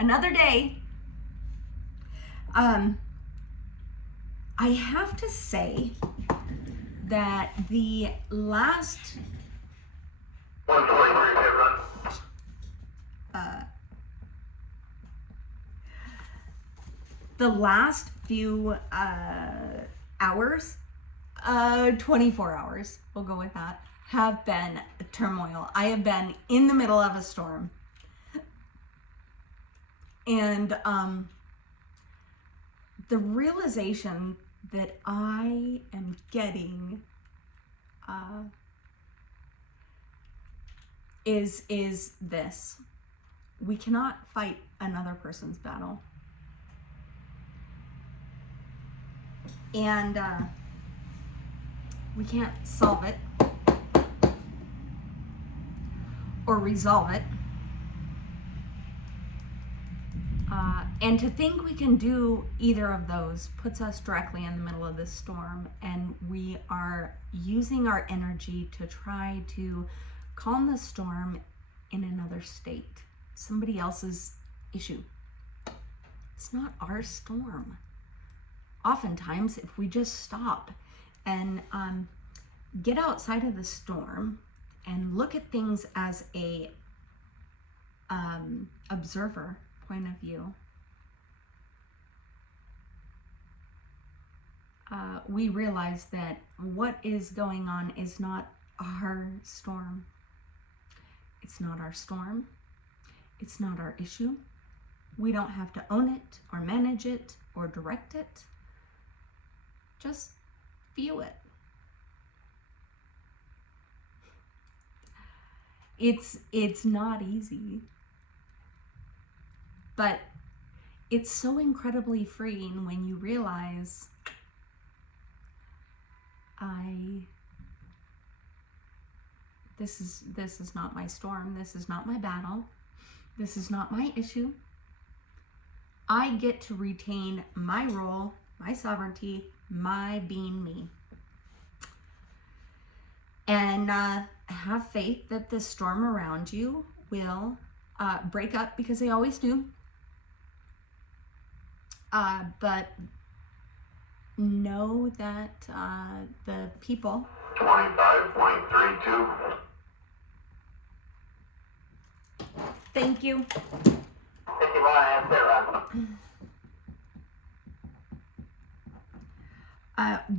Another day. I have to say that the last few hours, 24 hours, we'll go with that, have been turmoil. I have been in the middle of a storm. And the realization that I am getting is this: we cannot fight another person's battle. And we can't solve it or resolve it. And to think we can do either of those puts us directly in the middle of this storm, and we are using our energy to try to calm the storm in another state, somebody else's issue. It's not our storm. Oftentimes, if we just stop and get outside of the storm and look at things as a observer point of view, we realize that what is going on is not our storm. It's not our storm. It's not our issue. We don't have to own it or manage it or direct it. Just feel it. It's not easy, but it's so incredibly freeing when you realize this is not my storm. This is not my battle. This is not my issue. I get to retain my role, my sovereignty, my being me. And have faith that the storm around you will break up, because they always do. But know that the people 25.32. Thank you. 51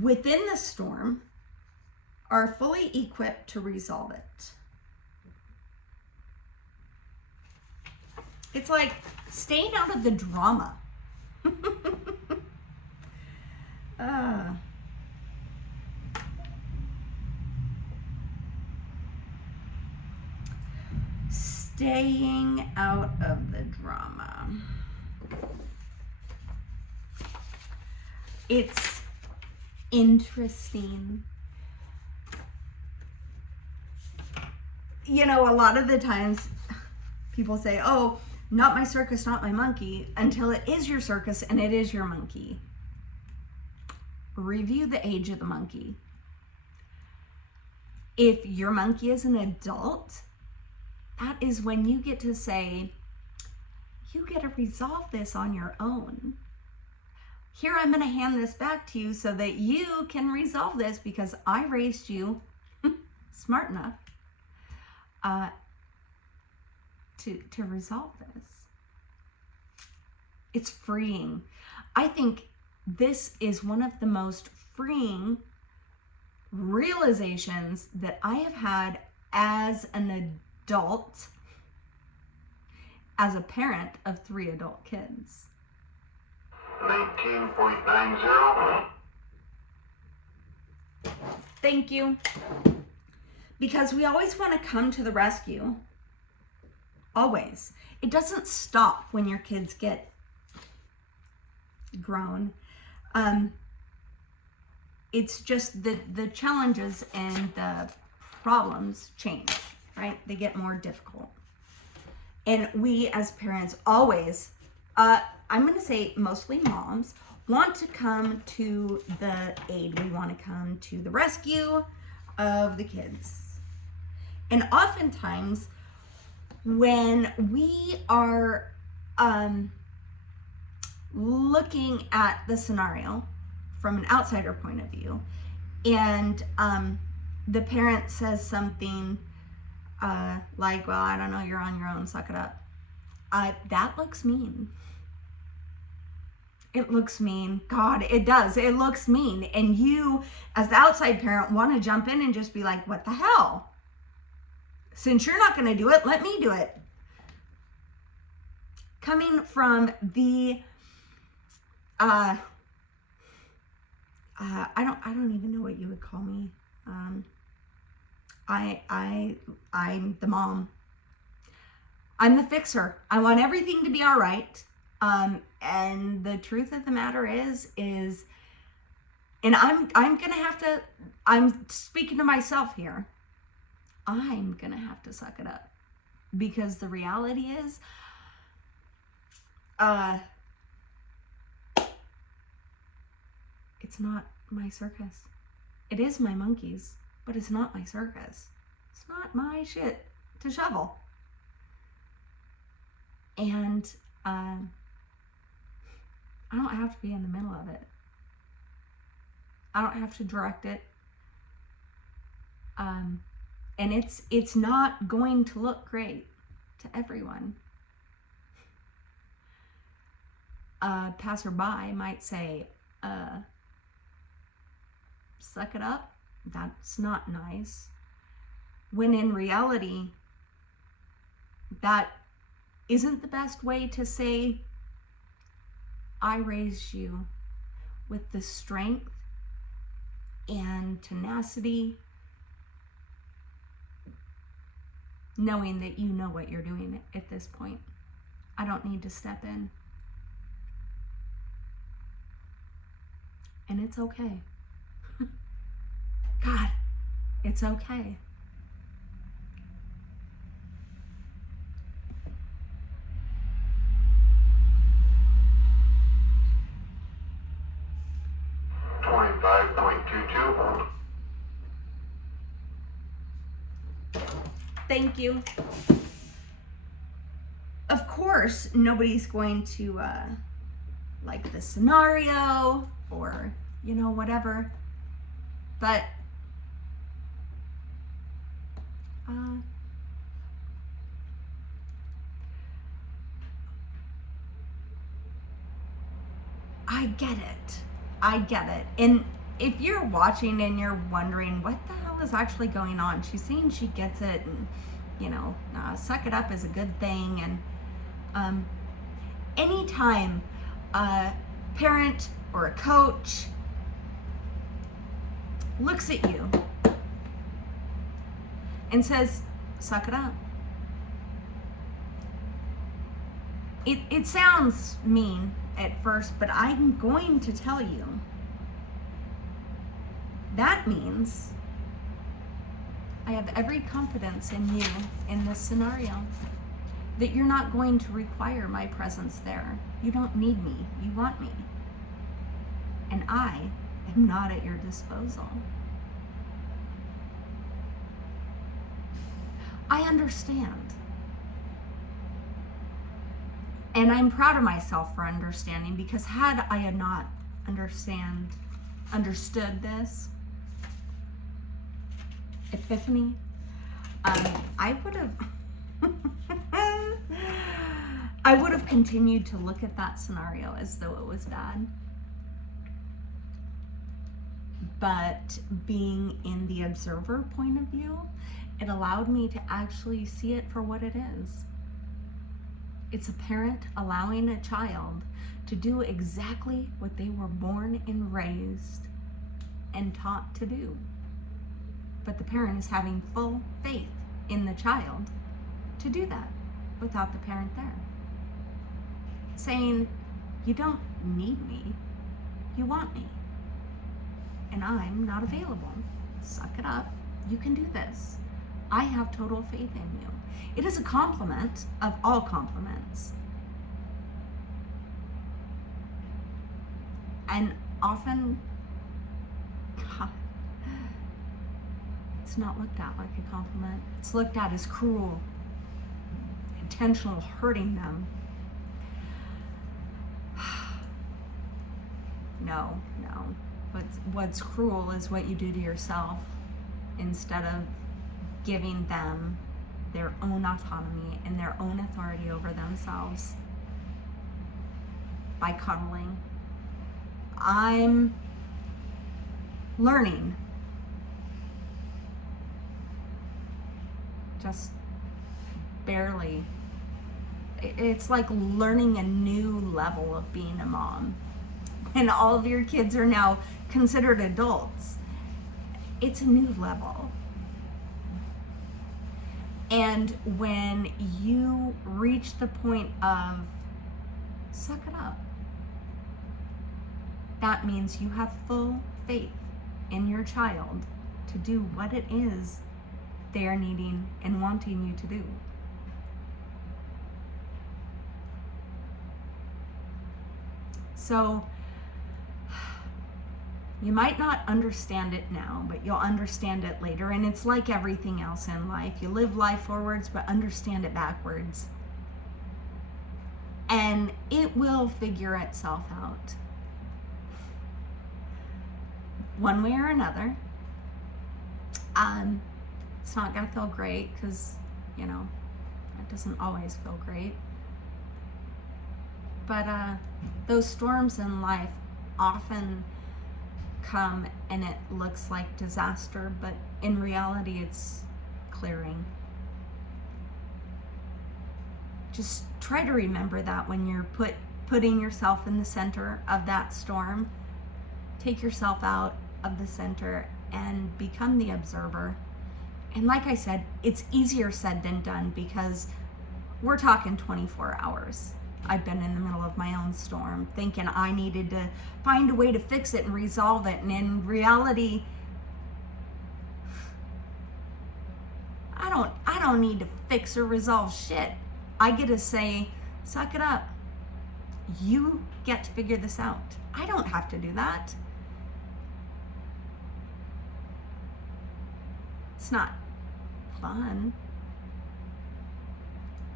Within the storm are fully equipped to resolve it. It's like staying out of the drama. Staying out of the drama. It's interesting. You know, a lot of the times people say, oh, not my circus, not my monkey, until it is your circus and it is your monkey. Review the age of the monkey. If your monkey is an adult, that is when you get to say, you get to resolve this on your own. Here, I'm going to hand this back to you so that you can resolve this, because I raised you smart enough to resolve this. It's freeing. I think this is one of the most freeing realizations that I have had as an adult, as a parent of 3 adult kids. 19.90. Thank you. Because we always want to come to the rescue. Always. It doesn't stop when your kids get grown. It's just the challenges and the problems change, right? They get more difficult. And we as parents always, I'm going to say mostly moms, want to come to the aid. We want to come to the rescue of the kids. And oftentimes when we are looking at the scenario from an outsider point of view, and the parent says something like, well, I don't know, you're on your own, suck it up. That looks mean. It looks mean. God, it does. It looks mean. And you, as the outside parent, want to jump in and just be like, what the hell? Since you're not going to do it, let me do it. Coming from the, I don't even know what you would call me. I'm the mom. I'm the fixer. I want everything to be all right. And the truth of the matter is, and I'm gonna have to, I'm speaking to myself here. I'm gonna have to suck it up, because the reality is, it's not my circus. It is my monkeys, but it's not my circus. It's not my shit to shovel. And I don't have to be in the middle of it. I don't have to direct it. And it's not going to look great to everyone. A passerby might say, suck it up. That's not nice. When in reality, that isn't the best way to say, I raised you with the strength and tenacity, knowing that you know what you're doing at this point. I don't need to step in. And it's okay. God, it's okay. Thank you. Of course, nobody's going to like the scenario or, whatever. But I get it. I get it. And if you're watching and you're wondering what the hell is actually going on, she's saying she gets it, and suck it up is a good thing. And anytime a parent or a coach looks at you and says, suck it up, it sounds mean at first, but I'm going to tell you that means I have every confidence in you in this scenario, that you're not going to require my presence there. You don't need me. You want me. And I am not at your disposal. I understand. And I'm proud of myself for understanding, because had I had not understood this epiphany, I would have continued to look at that scenario as though it was bad. But being in the observer point of view, it allowed me to actually see it for what it is. It's a parent allowing a child to do exactly what they were born and raised and taught to do. But the parent is having full faith in the child to do that without the parent there. Saying, you don't need me, you want me. And I'm not available. Suck it up, you can do this. I have total faith in you. It is a compliment of all compliments. And often, it's not looked at like a compliment. It's looked at as cruel, intentional hurting them. no. What's cruel is what you do to yourself instead of giving them their own autonomy and their own authority over themselves by coddling. I'm learning. Just barely. It's like learning a new level of being a mom. When all of your kids are now considered adults, it's a new level. And when you reach the point of suck it up, that means you have full faith in your child to do what it is they are needing and wanting you to do. So you might not understand it now, but you'll understand it later. And it's like everything else in life. You live life forwards, but understand it backwards. And it will figure itself out. One way or another. It's not going to feel great because, it doesn't always feel great. But those storms in life often come and it looks like disaster, but in reality it's clearing. Just try to remember that when you're putting yourself in the center of that storm. Take yourself out of the center and become the observer. And like I said, it's easier said than done because we're talking 24 hours. I've been in the middle of my own storm thinking I needed to find a way to fix it and resolve it. And in reality, I don't need to fix or resolve shit. I get to say, suck it up. You get to figure this out. I don't have to do that. It's not fun.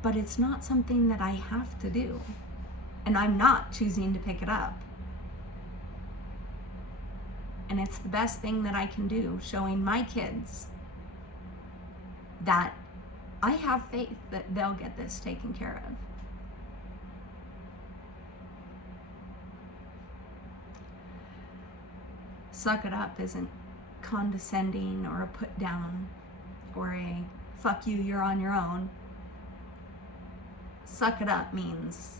But it's not something that I have to do. And I'm not choosing to pick it up. And it's the best thing that I can do, showing my kids that I have faith that they'll get this taken care of. Suck it up isn't condescending or a put down or a fuck you, you're on your own. Suck it up means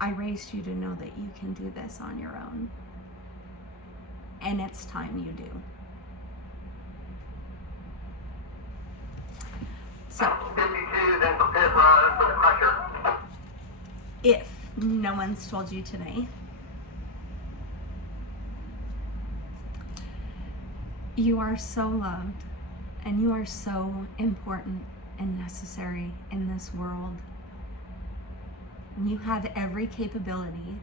I raised you to know that you can do this on your own. And it's time you do. So, 52, then for pit run for the crusher. if no one's told you today, you are so loved and you are so important and necessary in this world. You have every capability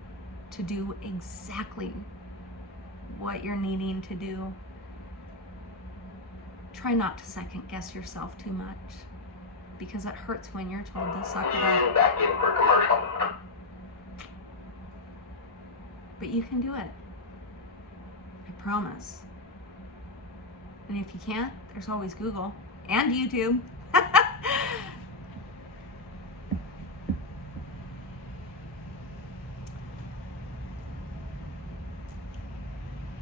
to do exactly what you're needing to do. Try not to second guess yourself too much because it hurts when you're told to suck it up. Back in for commercial. But you can do it. I promise. And if you can't, there's always Google and YouTube.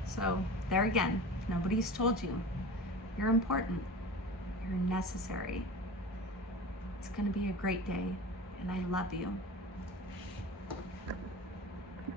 So there again, if nobody's told you, you're important, you're necessary. It's going to be a great day, and I love you.